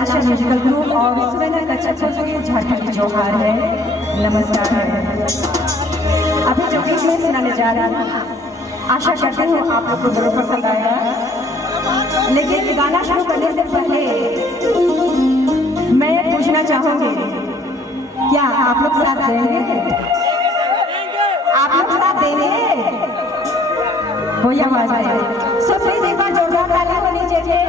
तलाशा musical group और सुरेंद्र कच्छप को ये झारखंडी जोहार है, नमस्कार है। अभी जो गीत में सुनाने जा रहा था, आशा करती हूँ आप लोग को जरूर पसंद आएगा। लेकिन गाना शुरू करने से पहले मैं ये पूछना चाहूंगी, क्या आप लोग साथ देंगे? आप लोग साथ देंगे? कोई आवाज नहीं। सो प्लीज एक बार जोरदार ताली होनी चाहिए।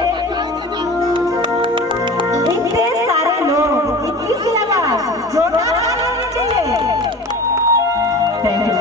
इतने सारे लोग, इतनी सी आवाज, जोरदार ताली होनी चाहिए। Thank you.